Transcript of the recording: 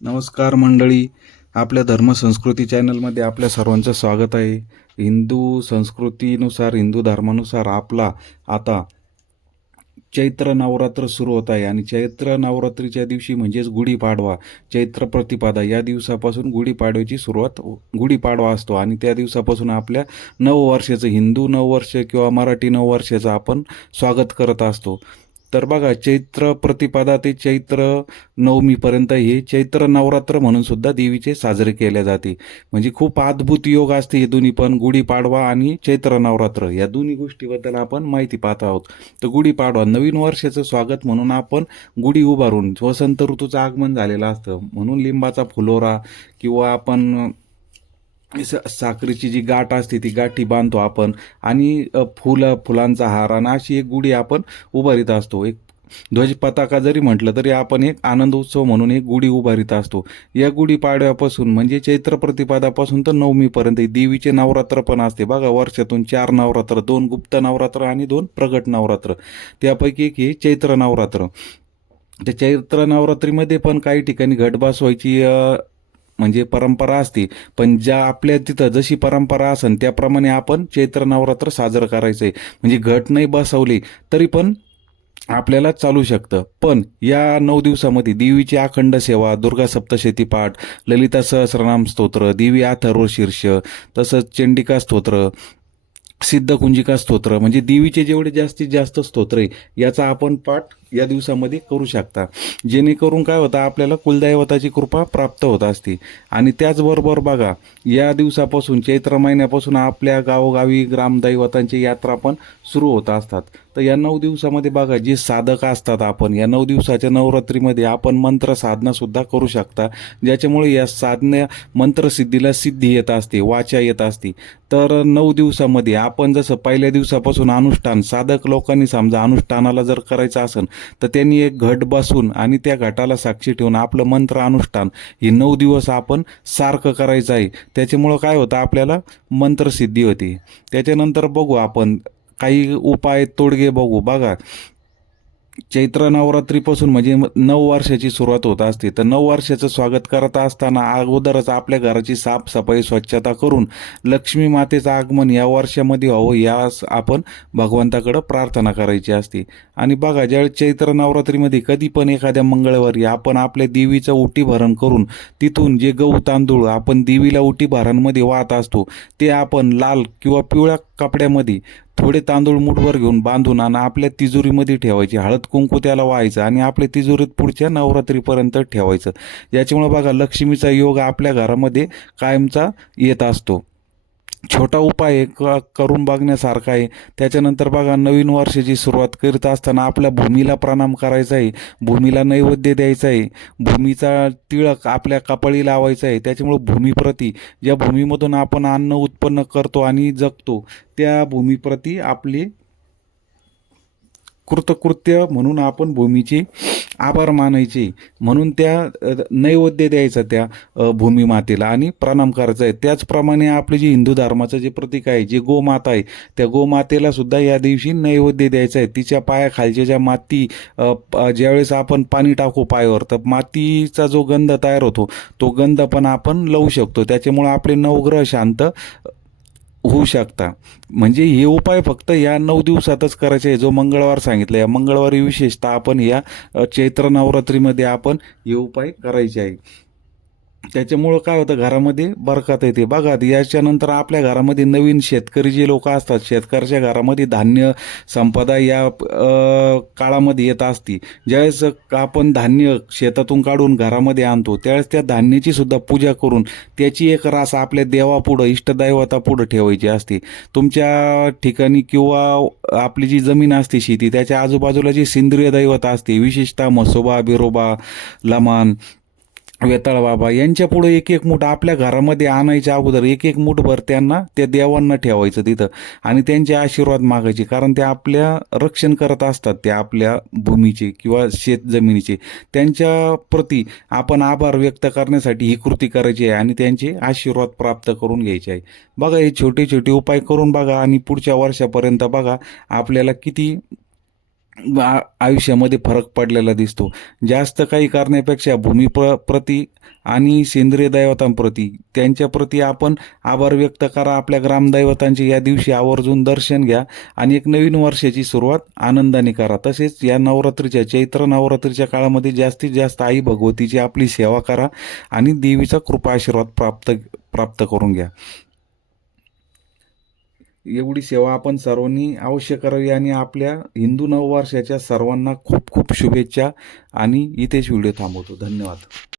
नमस्कार मंडळी. आपल्या धर्मसंस्कृती चॅनलमध्ये आपल्या सर्वांचं स्वागत आहे. हिंदू संस्कृतीनुसार, हिंदू धर्मानुसार आपला आता चैत्र नवरात्र सुरू होत आहे आणि चैत्र नवरात्रीच्या दिवशी म्हणजेच गुढीपाडवा, चैत्र प्रतिपदा या दिवसापासून गुढीपाडव्याची सुरुवात गुढीपाडवा असतो आणि त्या दिवसापासून आपल्या नववर्षाचं, हिंदू नववर्ष किंवा मराठी नववर्षाचं आपण स्वागत करत असतो. तर बघा, चैत्र प्रतिपदा ते चैत्र नवमीपर्यंत हे चैत्र नवरात्र म्हणून सुद्धा देवीचे साजरे केले जाते. म्हणजे खूप अद्भुत योग असते हे दोन्ही पण, गुढीपाडवा आणि चैत्र नवरात्र या दोन्ही गोष्टीबद्दल आपण माहिती पाहत आहोत. तर गुढीपाडवा नवीन वर्षाचं स्वागत म्हणून आपण गुढी उभारून, वसंत ऋतूचं आगमन झालेलं असतं म्हणून लिंबाचा फुलोरा किंवा आपण साखरेची जी गाठ असते ती गाठी बांधतो आपण आणि फुलांचा हार आणि अशी एक गुढी आपण उभारीत असतो. एक ध्वज पताका जरी म्हटलं तरी आपण एक आनंद उत्सव म्हणून एक गुढी उभारीत असतो. या गुढी पाडव्यापासून म्हणजे चैत्र प्रतिपदापासून तर नवमीपर्यंत देवीचे नवरात्र पण असते. बघा, वर्षातून 4 नवरात्र, 2 गुप्त नवरात्र आणि 2 प्रगट नवरात्र. त्यापैकी एक हे चैत्र नवरात्र. त्या चैत्र नवरात्रीमध्ये पण काही ठिकाणी घट बसवायची म्हणजे परंपरा असते, पण ज्या आपल्या तिथं जशी परंपरा असेल त्याप्रमाणे आपण चैत्र नवरात्र साजरं करायचं आहे. म्हणजे घट नाही बसवली तरी पण आपल्याला चालू शकतं. पण या 9 दिवसामध्ये देवीची अखंड सेवा, दुर्गा सप्तशती पाठ, ललिता सहस्रनाम स्तोत्र, देवी अथर्व शीर्ष, तसंच चंडिका स्तोत्र, सिद्धकुंजिका स्तोत्र, म्हणजे देवीचे जेवढे जास्तीत जास्त स्तोत्र आहे याचा आपण पाठ या दिवसामध्ये करू शकता. जेणेकरून काय होतं, आपल्याला कुलदैवताची कृपा प्राप्त होत असते. आणि त्याचबरोबर बघा, या दिवसापासून चैत्र महिन्यापासून आपल्या गावोगावी ग्रामदैवतांची यात्रा पण सुरू होत असतात. तर या 9 दिवसामध्ये बघा, जे साधक असतात आपण या 9 दिवसाच्या नवरात्रीमध्ये आपण मंत्र साधना सुद्धा करू शकता, ज्याच्यामुळे या साधना मंत्रसिद्धीला सिद्धी येत असते, वाचा येत असते. तर 9 दिवसामध्ये आपण जसं पहिल्या दिवसापासून अनुष्ठान, साधक लोकांनी समजा अनुष्ठानाला जर करायचं असेल तर त्यांनी एक घट बसून आणि त्या घटाला साक्षी ठेवून आपलं मंत्र अनुष्ठान हे 9 दिवस आपण सारखं करायचं आहे. त्याच्यामुळं काय होतं, आपल्याला मंत्रसिद्धी होती. त्याच्यानंतर बघू आपण काही उपाय, तोडगे बघू. बघा, चैत्र नवरात्रीपासून म्हणजे 9 वर्षाची सुरुवात होत असते. तर 9 वर्षाचं स्वागत करत असताना अगोदरच आपल्या घराची साफसफाई, स्वच्छता करून लक्ष्मी मातेचं आगमन या वर्षामध्ये व्हावं यास आपण भगवंताकडं प्रार्थना करायची असते. आणि बघा, ज्यावेळी चैत्र नवरात्रीमध्ये कधी पण एखाद्या मंगळवारी आपण आपल्या देवीचं ओटी भरण करून तिथून जे गहू तांदूळ आपण देवीला ओटी भरणमध्ये वाहत असतो ते आपण लाल किंवा पिवळ्या कपड्यामध्ये थोडे तांदूळ मुठभर घेऊन बांधून आणि आपल्या तिजोरीमध्ये ठेवायचे. हळद कुंकू त्याला व्हायचं आणि आपल्या तिजोरीत पुढच्या नवरात्रीपर्यंत ठेवायचं. याच्यामुळे बघा, लक्ष्मीचा योग आपल्या घरामध्ये कायमचा येत असतो. छोटा उपाय करून बघण्यासारखा आहे. त्याच्यानंतर बघा, नवीन वर्षाची सुरुवात करीत असताना आपल्या भूमीला प्रणाम करायचा आहे, भूमीला नैवेद्य द्यायचा आहे, भूमीचा तिळक आपल्या कपाळी लावायचा आहे. त्याच्यामुळे भूमीप्रती, ज्या भूमीमधून आपण अन्न उत्पन्न करतो आणि जगतो त्या भूमीप्रती आपली कृतकृत्य म्हणून आपण भूमीचे आभार मानायचे, म्हणून त्या नैवेद्य द्यायचा त्या भूमीमातेला आणि प्रणाम करायचा आहे. त्याचप्रमाणे आपले जे हिंदू धर्माचं जे प्रतीक आहे, जे गोमाता आहे, त्या गोमातेला सुद्धा या दिवशी नैवेद्य द्यायचा आहे. तिच्या पायाखालच्या ज्या माती, ज्यावेळेस आपण पाणी टाकू पायावर तर मातीचा जो गंध तयार होतो तो गंध पण आपण लावू शकतो. त्याच्यामुळे आपले नवग्रह शांत होऊ शकता. म्हणजे हे उपाय फक्त या 9 दिवसातच करायचे आहे. जो मंगळवार सांगितला, या मंगळवारी विशेषतः आपण या चैत्र नवरात्रीमध्ये आपण हे उपाय करायचे आहे. त्याच्यामुळं काय होतं, घरामध्ये बरकत येते. बघा, याच्यानंतर आपल्या घरामध्ये नवीन शेतकरी जे लोक असतात, शेतकऱ्याच्या घरामध्ये धान्य संपदा या काळामध्ये येत असते. ज्यावेळेस आपण धान्य शेतातून काढून घरामध्ये आणतो त्यावेळेस त्या धान्याची सुद्धा पूजा करून त्याची एक रास आपल्या देवापुढं, इष्टदैवतापुढं ठेवायची असते. तुमच्या ठिकाणी किंवा आपली जी जमीन असते शेती त्याच्या आजूबाजूला जी सेंद्रिय दैवत असते, विशेषतः म्हसोबा, बिरोबा, लमान, वेताळ बाबा यांच्या पुढे एक एक मूठ आपल्या घरामध्ये आणायच्या अगोदर एक एक मूठभर त्यांना, त्या देवांना ठेवायचं तिथं आणि त्यांचे आशीर्वाद मागायचे. कारण ते आपल्या रक्षण करत असतात, त्या आपल्या भूमीचे किंवा शेत जमिनीचे. त्यांच्या प्रती आपण आभार व्यक्त करण्यासाठी ही कृती करायची आहे आणि त्यांचे आशीर्वाद प्राप्त करून घ्यायचे आहे. बघा, हे छोटे छोटे उपाय करून बघा आणि पुढच्या वर्षापर्यंत बघा आपल्याला किती आयुष्यामध्ये फरक पडलेला दिसतो. जास्त काही करण्यापेक्षा प्रती आणि सेंद्रिय दैवतांप्रती त्यांच्याप्रती आपण आभार व्यक्त करा. आपल्या ग्रामदैवतांचे या दिवशी आवर्जून दर्शन घ्या आणि एक नवीन वर्षाची सुरुवात आनंदाने करा. तसेच या नवरात्रीच्या चैत्र नवरात्रीच्या काळामध्ये जास्तीत जास्त आई भगवतीची आपली सेवा करा आणि देवीचा कृपा आशीर्वाद प्राप्त करून घ्या. एवढी सेवा आपण सर्वांनी अवश्य करावी आणि आपल्या हिंदू नववर्षाच्या सर्वांना खूप खूप शुभेच्छा. आणि इथेच व्हिडिओ थांबवतो. धन्यवाद.